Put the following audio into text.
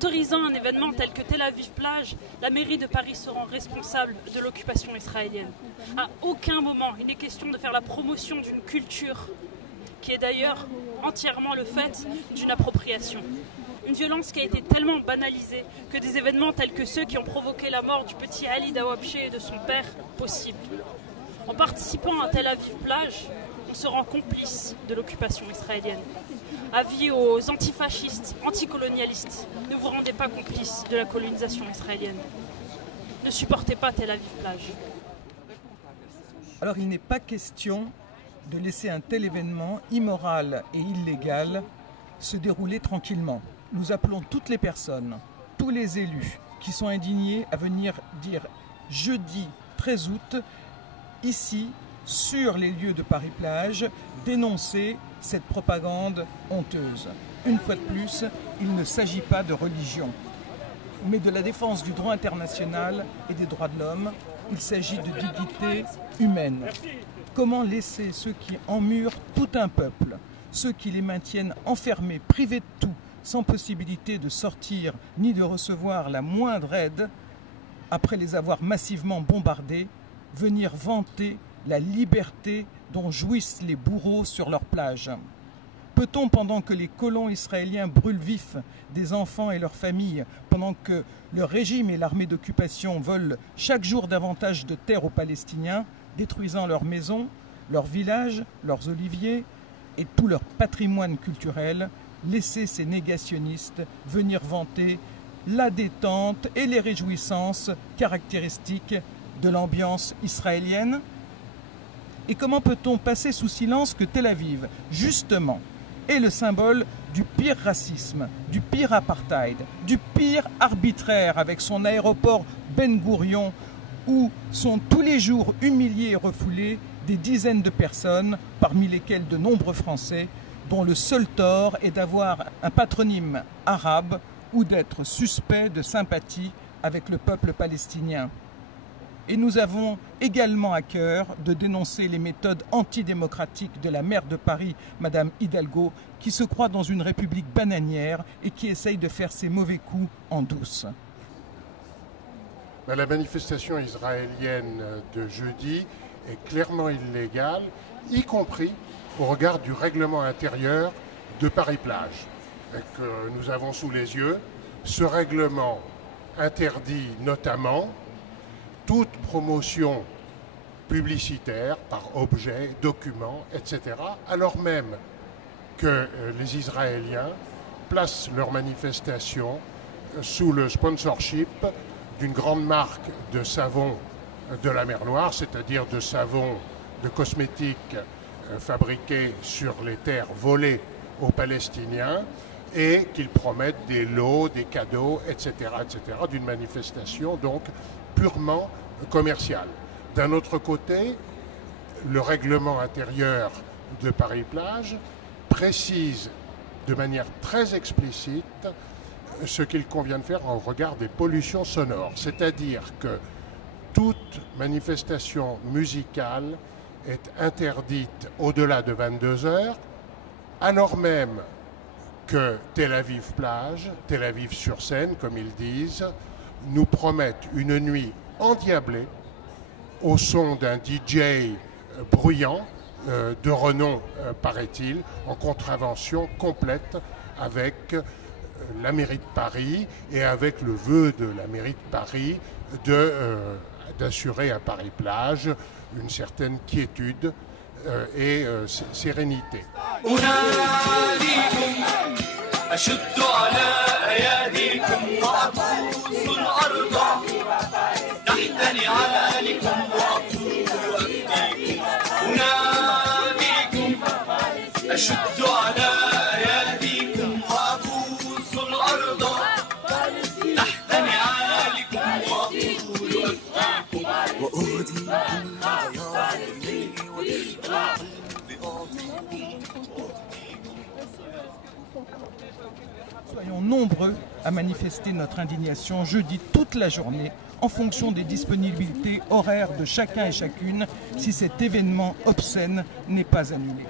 autorisant un événement tel que Tel Aviv Plage, la mairie de Paris se rend responsable de l'occupation israélienne. À aucun moment, il n'est question de faire la promotion d'une culture qui est d'ailleurs entièrement le fait d'une appropriation. Une violence qui a été tellement banalisée que des événements tels que ceux qui ont provoqué la mort du petit Ali Dawabche et de son père possibles. En participant à Tel Aviv Plage, on se rend complice de l'occupation israélienne. Avis aux antifascistes, anticolonialistes, ne vous rendez pas complices de la colonisation israélienne. Ne supportez pas Tel Aviv Plage. Alors il n'est pas question de laisser un tel événement immoral et illégal se dérouler tranquillement. Nous appelons toutes les personnes, tous les élus qui sont indignés à venir dire jeudi 13 août, ici, sur les lieux de Paris-Plage, dénoncer cette propagande honteuse. Une fois de plus, il ne s'agit pas de religion, mais de la défense du droit international et des droits de l'homme. Il s'agit de dignité humaine. Comment laisser ceux qui emmurent tout un peuple, ceux qui les maintiennent enfermés, privés de tout, sans possibilité de sortir ni de recevoir la moindre aide, après les avoir massivement bombardés, venir vanter la liberté dont jouissent les bourreaux sur leurs plages? Peut-on, pendant que les colons israéliens brûlent vifs des enfants et leurs familles, pendant que le régime et l'armée d'occupation volent chaque jour davantage de terre aux Palestiniens, détruisant leurs maisons, leurs villages, leurs oliviers et tout leur patrimoine culturel, laisser ces négationnistes venir vanter la détente et les réjouissances caractéristiques de l'ambiance israélienne? Et comment peut-on passer sous silence que Tel Aviv, justement, est le symbole du pire racisme, du pire apartheid, du pire arbitraire avec son aéroport Ben Gourion, où sont tous les jours humiliés et refoulés des dizaines de personnes, parmi lesquelles de nombreux Français, dont le seul tort est d'avoir un patronyme arabe ou d'être suspect de sympathie avec le peuple palestinien. Et nous avons également à cœur de dénoncer les méthodes antidémocratiques de la maire de Paris, Madame Hidalgo, qui se croit dans une république bananière et qui essaye de faire ses mauvais coups en douce. La manifestation israélienne de jeudi est clairement illégale, y compris au regard du règlement intérieur de Paris-Plage que nous avons sous les yeux. Ce règlement interdit notamment toute promotion publicitaire par objet, document, etc., alors même que les Israéliens placent leurs manifestations sous le sponsorship d'une grande marque de savon de la mer Noire, c'est-à-dire de savon de cosmétiques fabriqués sur les terres volées aux Palestiniens, et qu'ils promettent des lots, des cadeaux, etc., d'une manifestation donc purement commerciale. D'un autre côté, le règlement intérieur de Paris-Plage précise de manière très explicite ce qu'il convient de faire en regard des pollutions sonores, c'est-à-dire que toute manifestation musicale est interdite au-delà de 22 heures, alors même que Tel Aviv Plage, Tel Aviv sur Seine, comme ils disent, nous promettent une nuit endiablée au son d'un DJ bruyant, de renom, paraît-il, en contravention complète avec la mairie de Paris et avec le vœu de la mairie de Paris d'assurer à Paris-Plage une certaine quiétude et sérénité. Soyons nombreux à manifester notre indignation jeudi toute la journée en fonction des disponibilités horaires de chacun et chacune si cet événement obscène n'est pas annulé.